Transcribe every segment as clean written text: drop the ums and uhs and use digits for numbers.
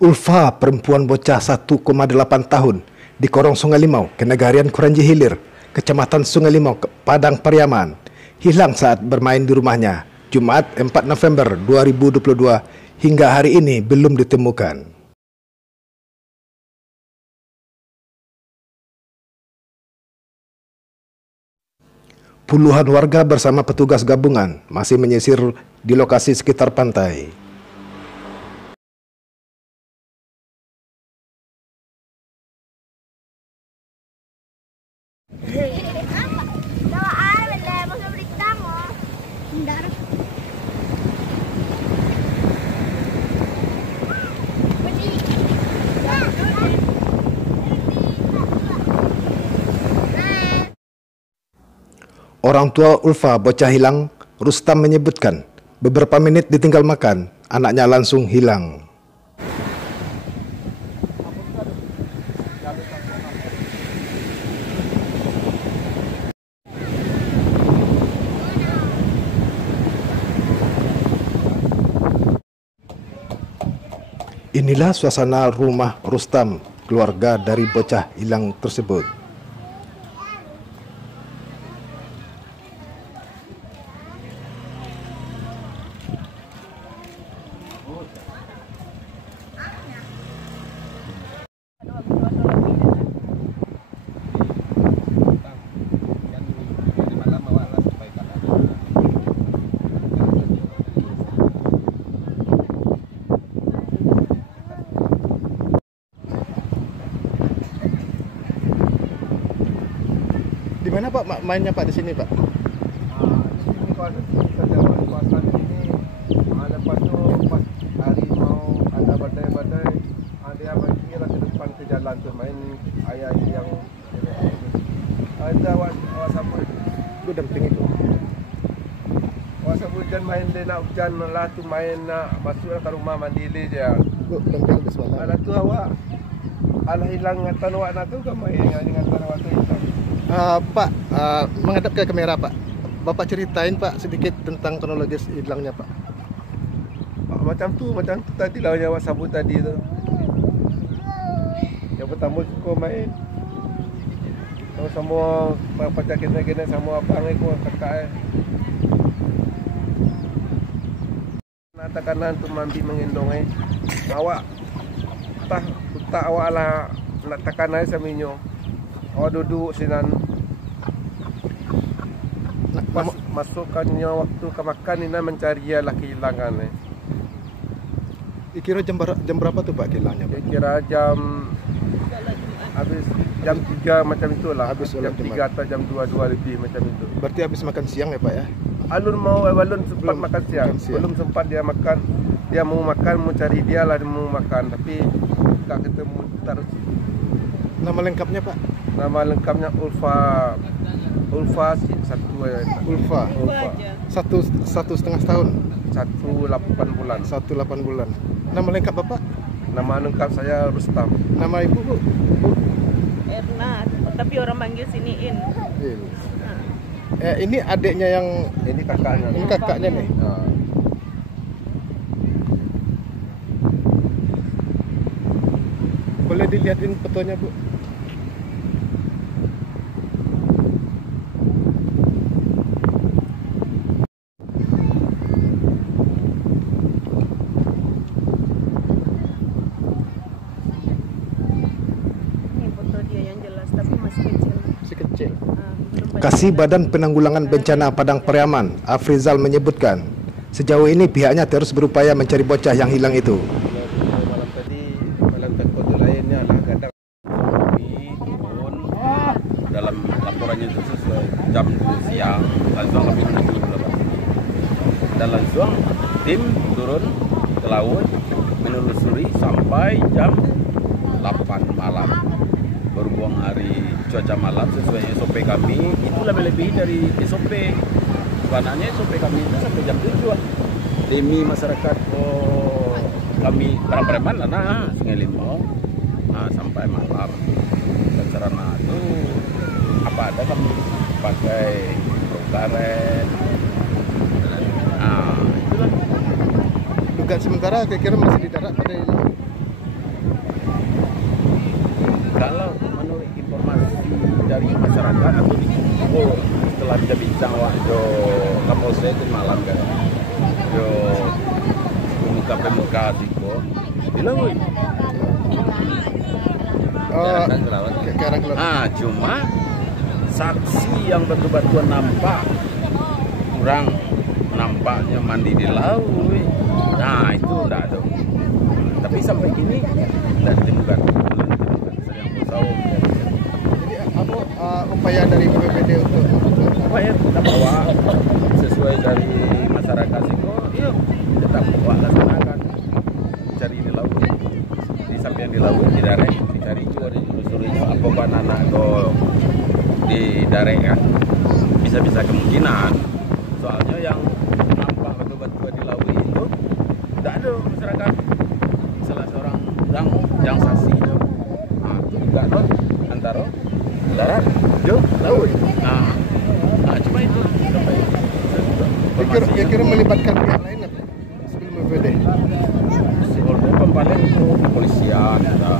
Ulfa, perempuan bocah 1,8 tahun, di Korong Sungai Limau, Kenegarian Kuranji Hilir, Kecamatan Sungai Limau, Padang Pariaman, hilang saat bermain di rumahnya, Jumat 4 November 2022, hingga hari ini belum ditemukan. Puluhan warga bersama petugas gabungan masih menyisir di lokasi sekitar pantai. Orang tua Ulfa, bocah hilang, Rustam, menyebutkan beberapa menit ditinggal makan, anaknya langsung hilang. Inilah suasana rumah Rustam, keluarga dari bocah hilang tersebut. Di mana Pak mainnya Pak, di sini Pak? Di sini Pak, kawasan ini. Lepas tu pas hari mau ada badai-badai, dia pergi lah ke depan ke jalan tu main ayah yang ada awak sama Gue damping itu. awak sama hujan main dia nak hujan lah tu main nak masuk ke rumah mandi dia. Gue damping ke sebelah. Alah tu awak alah hilang ngatan awak nak tu ke main ngatan awak tu hilang. Pak, menghadap ke kamera Pak. Bapak ceritain Pak sedikit tentang kronologis hilangnya Pak. Macam tu tadi lah yang awak sabut tadi tu. Yang pertama suka main. Semua pacar kena semua abang aku kakak nak tekanan tu mambi mengendong awak tak awak lah nak tekanan saminyo. Awak duduk sinan masukkannya waktu ke makan ini mencari laki hilangan Dikira jam berapa tuh Pak hilangnya Pak? Kira habis jam 3 macam itulah. Habis jam 3 atau jam 2 lebih macam itu. Berarti habis makan siang ya Pak ya? Alun sempat makan siang. siang. Belum sempat dia makan. Dia mau makan, mau cari dia lah, dia mau makan. Tapi tak ketemu terus. Nama lengkapnya Pak? Nama lengkapnya Ulfa satu Ulfa. Satu setengah tahun. 18 bulan. 18 bulan. Nama lengkap Bapak? Nama lengkap saya Rustam. Nama Ibu Bu? Erna, tapi orang panggil siniin. Ini adiknya yang Ini kakaknya. ini kakaknya nih. Boleh dilihatin fotonya Bu? Kecil. Kasih Badan Penanggulangan Bencana Padang Pariaman, Afrizal, menyebutkan sejauh ini pihaknya terus berupaya mencari bocah yang hilang itu. Malam tadi lainnya lah kadang turun dalam laporannya itu sesuai jam 2 siang langsung kami menuju ke lokasi dan langsung tim turun ke laut menelusuri sampai jam 8 malam. Berhubung hari cuaca malam sesuai SOP kami itu lebih dari SOP. Sebenarnya SOP kami itu sampai jam 7 demi masyarakat kami Pariaman lah Sungai Limau sampai malam. Dan sarana itu apa ada kami pakai perahu karet. Dugaan sementara kira-kira masih di darat pada ini. Kalau menurut informasi dari masyarakat atau di setelah kita bincang waktu Kapolsek itu malam kan, yo pemuka Tiko bilang, cuma saksi yang betul-betul nampak kurang nampaknya mandi di laut. Nah itu enggak ada. Tapi sampai kini tidak ditemukan. Jadi apa upaya dari BPBD untuk upaya kita bawa sesuai dari masyarakat itu, yuk tetap bawa laksanakan cari di laut, di samping di laut di darat dicari juga ditelusuri apa anak di darat kan bisa kemungkinan. Soalnya yang nampak betul-betul di laut itu tidak ada masyarakat. Salah seorang yang saksi itu, itu juga tuh antara darat ke laut. Nah cuma itu. Kira-kira melibatkan pihak lain apa sebelum BPBD? Sebelumnya paling itu kepolisian atau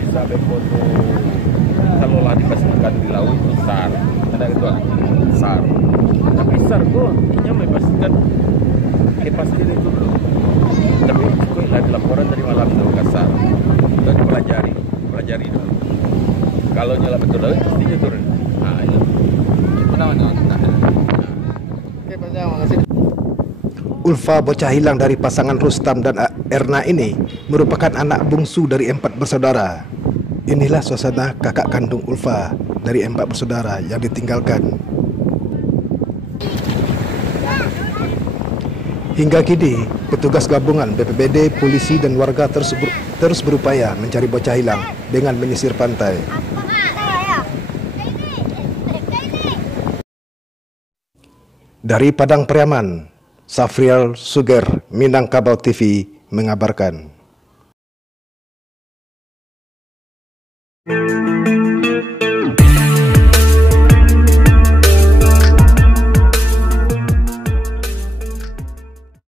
bisa befoto kalau lah dipastikan di laut itu SAR. Ada itu SAR. Tapi SAR kok ini memastikan kepastian itu belum. Tapi kok ada laporan dari malam itu ke SAR. Kita pelajari dulu. Kalau nyala betul laut pastinya turun. Nah itu. Oke, Pak Jam, makasih. Ulfa, bocah hilang dari pasangan Rustam dan Erna ini merupakan anak bungsu dari 4 bersaudara. Inilah suasana kakak kandung Ulfa dari 4 bersaudara yang ditinggalkan. Hingga kini, petugas gabungan BPBD, polisi, dan warga terus berupaya mencari bocah hilang dengan menyisir pantai. Dari Padang Pariaman, Safrial Suger, Minangkabau TV mengabarkan.